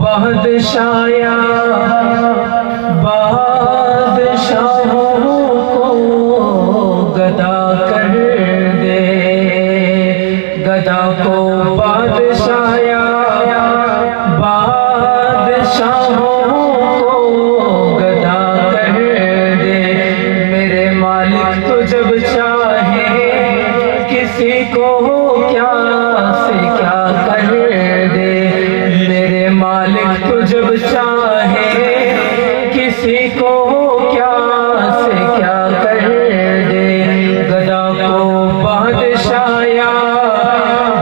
بادشایا بادشاہوں کو گدا کر دے، گدا کو بادشایا بادشاہوں کو گدا کر دے۔ میرے مالک تو جب چاہے کسی کو کیا سے کیا کر دے، میرے مالک تو جب چاہے کسی کو کیا سے کیا کر دے۔ گدا کو بادشایا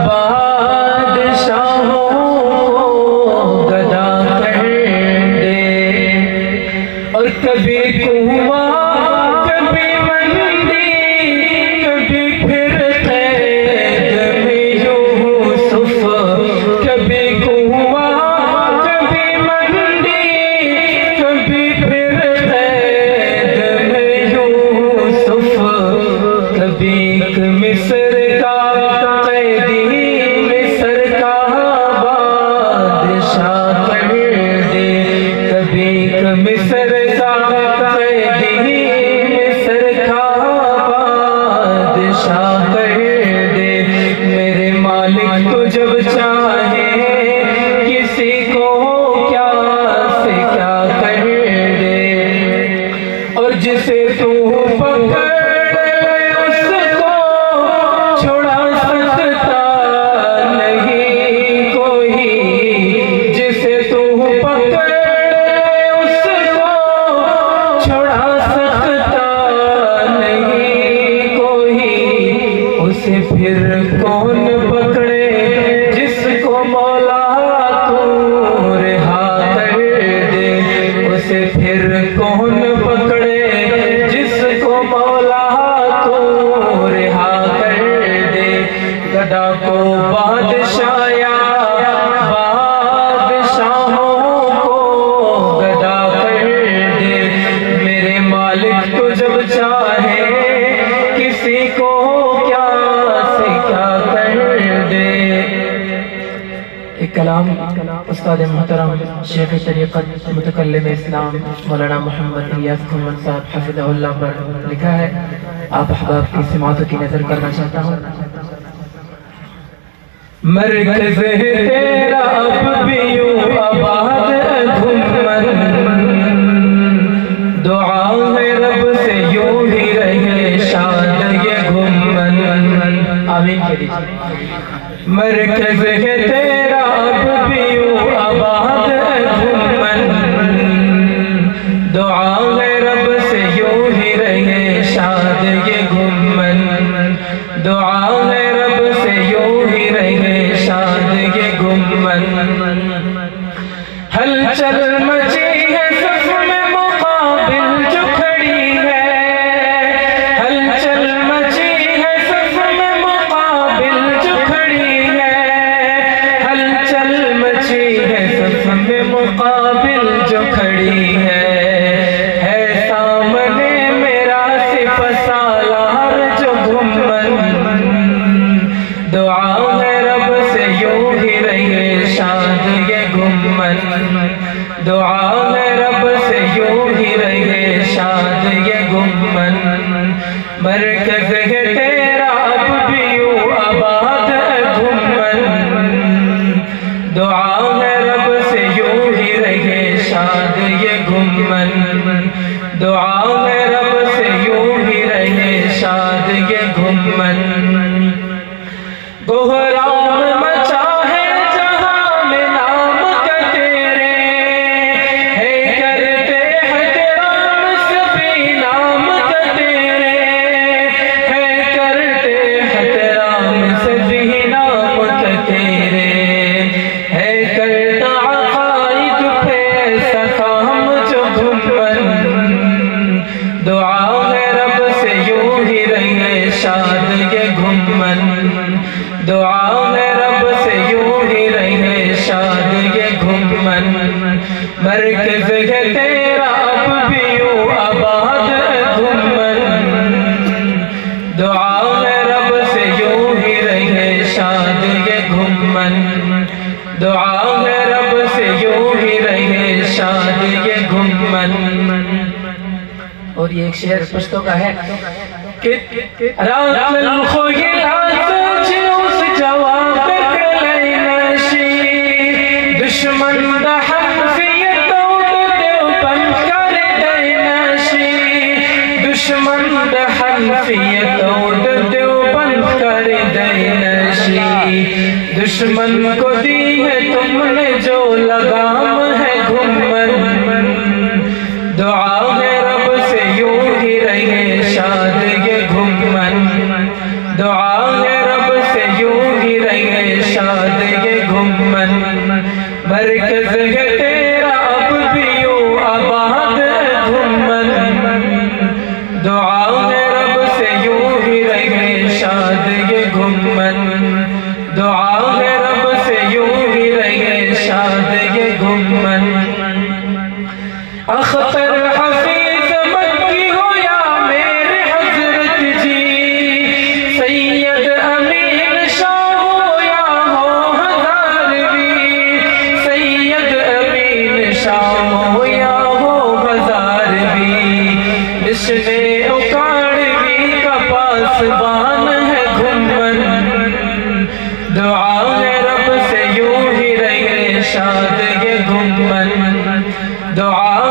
بادشاہوں کو گدا کر دے، اور کبھی کنواں کبھی منڈی کبھی پھر قید میں یوسف، کبھی کنواں کبھی منڈی کبھی پھر قید میں یوسف، کبھی ایک مصر کا قیدی مصر کا بادشاہ کر دے، کبھی ایک مصر کا قیدی مصر کا بادشاہ کر دے۔ میرے مالک تو جب چاہے کسی کو کیا سے کیا کر دے، اور جسے تو پکڑ اس کو چھڑا سکتا نہیں کوئی، جسے تو پکڑ اس کو چھڑا سکتا نہیں کوئی، اسے پھر کون پکڑے جس کو مولا تو رہا کر دے، اسے پھر کون پکڑے جس کو مولا تو رہا کر دے۔ گدا کو بادشایا بادشاہوں کو گدا کر دے، میرے مالک تو جب چاہے کسی کو کیا سے کیا کر دے۔ ایک کلام استاد محترم شیخ طریقت متکلم اسلام مولانا محمد الیاس کھمن صاحب حفظہ اللہ پر لکھا ہے، آپ احباب کی سماعتوں کی نظر کرنا چاہتا ہوں۔ مرکز ہے تیرا اب بھی یوں آباد گھمن، دعا ہے رب سے یوں ہی رہے شاد یہ گھمن، آمین کہہ دیجیے۔ مرکز ہے تیرا اب بھی یوں آباد گھمن، دعا ہے رب سے یوں ہی رہے شاد یہ گھمن، دعا ہے رب سے یوں ہی رہے شاد یہ گھمن۔ ہلچل مچی ہے صف میں مقابل جو کھڑی ہے، ہلچل مچی ہے صف میں مقابل جو کھڑی ہے، ہلچل مچی ہے صف میں مقابل جو کھڑی ہے سامنے میرا سپہ سالار جو گھمن، دعا ہے رب سے یوں ہی رہے شاد یہ گھمن، دعا ہے رب سے یوں ہی رہے شاد یہ گھمن۔ مرکز ہے تیرا اب بھی یوں آباد گھمن، دعا ہے رب سے یوں ہی رہے شاد یہ گھمن، دعا ہے رب سے یوں ہی رہے شاد یہ گھمن۔ بحران مچا ہے جہاں میں نام کا تیرے، ہے کرتے احترام سبھی نام کا تیرے، ہے کرتے احترام سبھی نام کا تیرے، ہے کرتا عقائد پہ ایسا کام جو گھمن، دعا ہے رب سے یوں ہی رہے شاد یہ گھمن، دعا ہے رب سے یوں ہی رہے شاد یہ گھمن۔ مرکز ہے تیرا اب بھی یوں آباد گھمن، دعا ہے رب سے یوں ہی رہے شاد یہ گھمن، دعا ہے رب سے یوں اور یہ ایک شعر پشتوں کا ہے کہ رات الخیل اس جواب کلی نشی دشمن حنفیت دیوبند کر دی نشی دشمن حنفیت دیوبند کر دی نشی دشمن کو دی ہے تم نے جو لگام ہے گھمن دعا ہے رب سے یوں ہی رہے شاد یہ گھمن دعا ہے رب سے یوں ہی رہے شاد یہ گھمن مرکز ہے تیرا اب بھی یوں آباد ہے گھمن دعا ہے رب سے یوں ہی رہے شاد یہ گھمن دعا ہے رب سے یوں ہی رہے شاد یہ گھمن اختر حفیظ مکی ہو یا میرے حضرت جی سید امین شاہ ہو یا ہو ہزاروی سید امین شاہ ہو یا ہو ہزاروی جس نے اکاڑوی کا پاسبان ہے گھمن دعا ہے رب سے یوں ہی رہے شاد یہ گھمن دعا